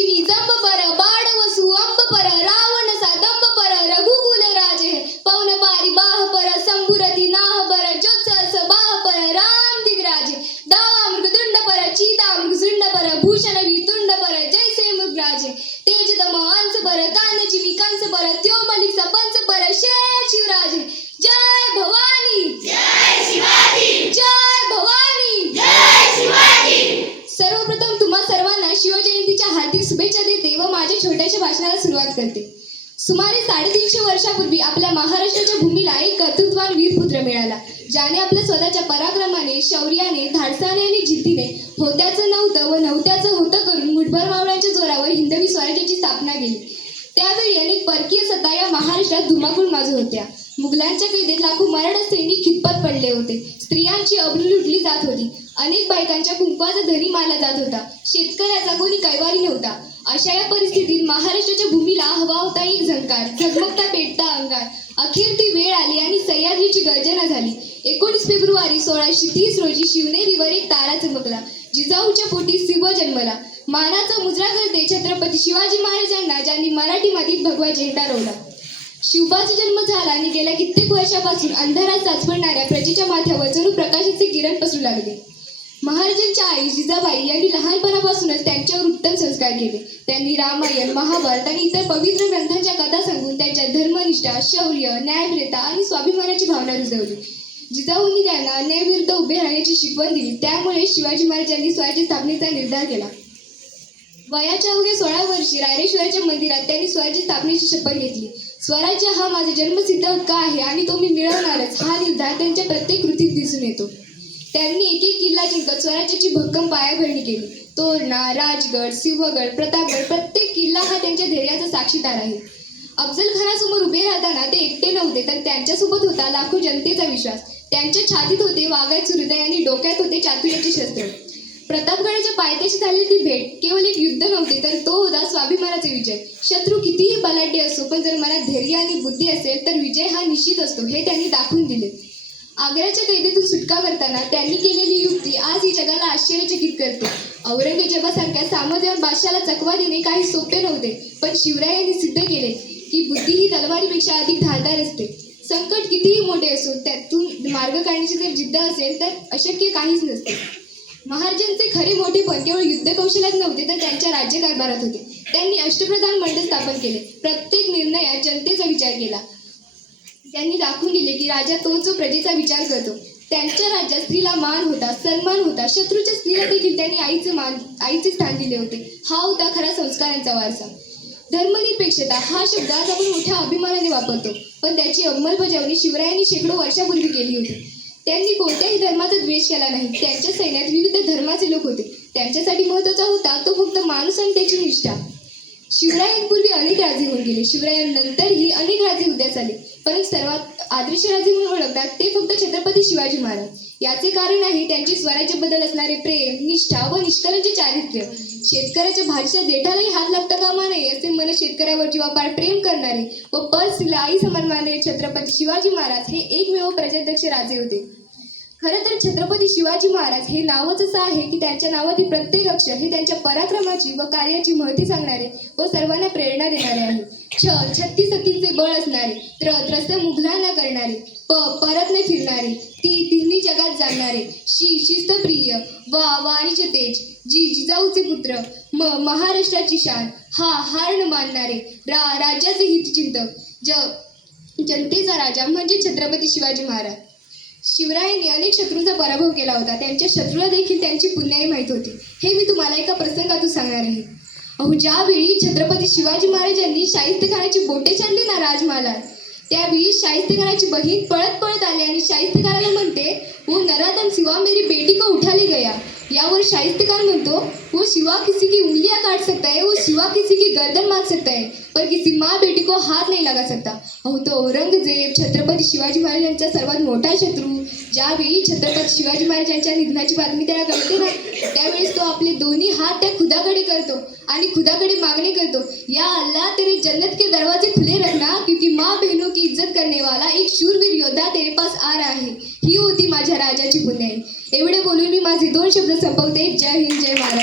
चिमी जंब पर बाड वसु अंब पर रावण सा दंब पर रघुकुल राजे पवन पारी बाह पर संभुरती नाह पर जोत्सस बाह पर राम दिग्राजे दावा मृगदुंड पर चीता मृगसुंड पर भूषण वितुंड पर जैसे मृगराजे तेज दम अंस पर कान चिमी कंस पर त्योमलिक पंच पर शेर शिवराजे जय भवानी जय शिवाजी जय भवानी जय शिवाजी. सर्वप्रथम तुम्हा सर्वांना शिवजयंतीच्या हार्दिक शुभेच्छा देते व माझ्या छोट्याशा भाषणाला सुरुवात करते. सुमारे 350 वर्षापूर्वी आपल्या महाराष्ट्राच्या भूमीला एक कर्तृत्ववान वीरपुत्र मिळाला, ज्याने आपल्या स्वतःच्या पराक्रमाने, शौर्याने, धाडसाने आणि जिद्दीने होत्याचं नव्हतं व नव्हत्याचं होतं करून मुठभर मावळ्यांच्या जोरावर हिंदवी स्वराज्याची स्थापना केली. त्यावेळी अनेक परकीय सत्ता या महाराष्ट्रात धुमाकूळ माजत होत्या. मुघलांच्या कैदेत लाखो मराठा सैनिक खितपत पडले होते. स्त्रियांची अब्रू लुटली जात होती. अनेक बायकांच्या कुंकवाचा धनी मानला जात होता. शेतकऱ्याचा कोणी कैवारी नव्हता. अशा या परिस्थितीत महाराष्ट्राच्या भूमीला हवा होता एक झंकार, झगमगता पेटता अंगार. अखेर ती वेळ आली आणि सह्याद्रीची गर्जना झाली. 19 फेब्रुवारी 1630 रोजी शिवनेरीवर एक तारा चमकला. जिजाऊच्या पोटी शिव जन्मला. मानाचा मुजरा करते छत्रपती शिवाजी महाराजांना, ज्यांनी मराठी मातीत भगवा झेंडा रोवला. शिवबाचा जन्म झाला आणि गेल्या कित्येक वर्षापासून अंधारात साचपडणाऱ्या प्रजेच्या माथ्यावर जणू प्रकाशाचे किरण पसरू लागले. महाराजांच्या आई जिजाबाई यांनी लहानपणापासूनच त्यांच्यावर उत्तम संस्कार केले. त्यांनी रामायण, महाभारत आणि इतर पवित्र ग्रंथांच्या कथा सांगून त्यांच्या धर्मनिष्ठा, शौर्य, न्यायप्रियता आणि स्वाभिमानाची भावना रुजवली. जिजाऊंनी त्यांना अन्यायाविरुद्ध उभे राहण्याची शिकवण दिली. त्यामुळे शिवाजी महाराजांनी स्वराज्य स्थापनेचा निर्धार केला. वयाच्या अवघ्या 16 वर्षी रायरेश्वराच्या मंदिरात त्यांनी स्वराज्य स्थापनेची शपथ घेतली. स्वराज्य हा माझा जन्मसिद्ध हक्क आहे आणि तो मी मिळवणारच, हा निर्धार त्यांच्या प्रत्येक कृतीत दिसून येतो. त्यांनी एक एक किल्ला जिंकत स्वराज्याची भक्कम पायाभरणी केली. तोरणा, राजगड, सिंहगड, प्रतापगड प्रत्येक किल्ला हा त्यांच्या धैर्याचा साक्षीदार आहे. अफजल खानासमोर उभे राहताना ते एकटे नव्हते, तर त्यांच्यासोबत होता लाखो जनतेचा विश्वास. त्यांच्या छातीत होते वाघाचे हृदय आणि डोक्यात होते चातुर्याचे शस्त्र. प्रतापगडाच्या पायथ्याशी झालेली ती भेट केवळ एक युद्ध नव्हते, तर तो होता स्वाभिमानाचा विजय. शत्रू कितीही बलाढ्य असो, पण जर मनात धैर्य आणि बुद्धी असेल तर विजय हा निश्चित असतो, हे त्यांनी दाखवून दिले. आग्र्याच्या कैदेतून सुटका करताना त्यांनी केलेली युक्ती आज ही जगाला आश्चर्यचकित करते. औरंगजेबासारख्या सामर्थ्यवान बादशाला चकवा देणे काही सोपे नव्हते, पण शिवरायांनी सिद्ध केले की बुद्धी ही तलवारीपेक्षा अधिक धारदार असते. संकट कितीही मोठे असो, त्यातून मार्ग काढण्याची जर जिद्द असेल तर अशक्य काहीच नसते. महाराजांचे खरे मोठेपण केवळ युद्ध कौशल्यात नव्हते, तर त्यांच्या राज्यकारभारात होते. त्यांनी अष्टप्रधान मंडळ स्थापन केले. प्रत्येक निर्णयात जनतेचा विचार केला. त्यांनी दाखवून दिले की राजा तो जो प्रजेचा विचार करतो. त्यांच्या राज्यात स्त्रीला मान होता, सन्मान होता. शत्रूच्या स्त्रीला देखील त्यांनी आईचे स्थान दिले होते. हा होता खरा संस्कारांचा वारसा. धर्मनिरपेक्षता हा शब्द आज आपण मोठ्या अभिमानाने वापरतो, पण त्याची अंमलबजावणी शिवरायांनी शेकडो वर्षापूर्वी केली होती. त्यांनी कोणत्याही धर्माचा द्वेष केला नाही. त्यांच्या सैन्यात विविध धर्माचे लोक होते. त्यांच्यासाठी महत्त्वाचा होता तो फक्त माणूस आणि त्याची निष्ठा. शिवरायांपूर्वी अनेक राजे होऊन गेले. शिवरायांनंतरही अनेक राजे उदयास आले, पण सर्वात आदर्श राजे म्हणून ओळखतात ते फक्त छत्रपती शिवाजी महाराज. याचे कारण आहे त्यांचे स्वराज्याबद्दल असणारे प्रेम, निष्ठा व निष्कलंक चारित्र्य. शेतकऱ्याच्या भाजीच्या देठालाही हात लागता कामा नये असे मन शेतकऱ्यावर जीवापाड प्रेम करणारे व पर स्त्रीला आई समान मानणारे छत्रपती शिवाजी महाराज हे एकमेव प्रजाध्यक्ष राजे होते. खरं तर छत्रपती शिवाजी महाराज हे नावच असं आहे की त्यांच्या नावातील प्रत्येक अक्षर हे त्यांच्या पराक्रमाची व कार्याची महती सांगणारे व सर्वांना प्रेरणा देणारे आहे. 36 हत्तींचे बळ असणारे, त्रस्त मुघलांना करणारे, परत न फिरणारे, तिन्ही जगात जाणणारे, शिस्तप्रिय, वाणीचे तेज, जिजाऊचे पुत्र, महाराष्ट्राची शान, हार न मानणारे, राज्याचे हितचिंतक, जनतेचा राजा म्हणजे छत्रपती शिवाजी महाराज. शिवरायांनी अनेक शत्रूंचा पराभव केला होता. त्यांच्या शत्रूला देखील त्यांची पुण्याई माहीत होती. हे मी तुम्हाला एका प्रसंगातून सांगणार आहे. ज्यावेळी छत्रपती शिवाजी महाराजांनी शाहिस्तेखानाची बोटे छानली ना राजमहालात, त्यावेळी शाहिस्तेखानाची बहीण पळत पळत आली आणि शाहिस्तेखानाला म्हणते, वो नराधम शिवा मेरी बेटी को उठा ले गया. यावर शाहिस्तेखान म्हणतो, वो शिवा किसी की उंगलियां काट सकता है, वो शिवा किसी की गर्दन मार सकता है, पर किसी माँ बेटी को हाथ नहीं लगा सकता. तो औरंगजेब छत्रपती शिवाजी महाराजांचा सर्वात मोठा शत्रू. ज्यावेळी छत्रपती शिवाजी महाराजांच्या निधनाची बातमी त्याला कळते ना, त्यावेळेस तो आपले दोन्ही हात त्या खुदाकडे करतो आणि खुदाकडे मागणी करतो, या अल्लाह तेरे जन्नत के दरवाजे खुले रखना, क्योंकि माँ बहनों की इज्जत करने वाला एक शूरवीर योद्धा तेरे पास आ रहा है. ही होती माझ्या राजाची पुण्याई. एवढे बोलून मी माझे 2 शब्द संपवते. जय हिंद, जय महाराज.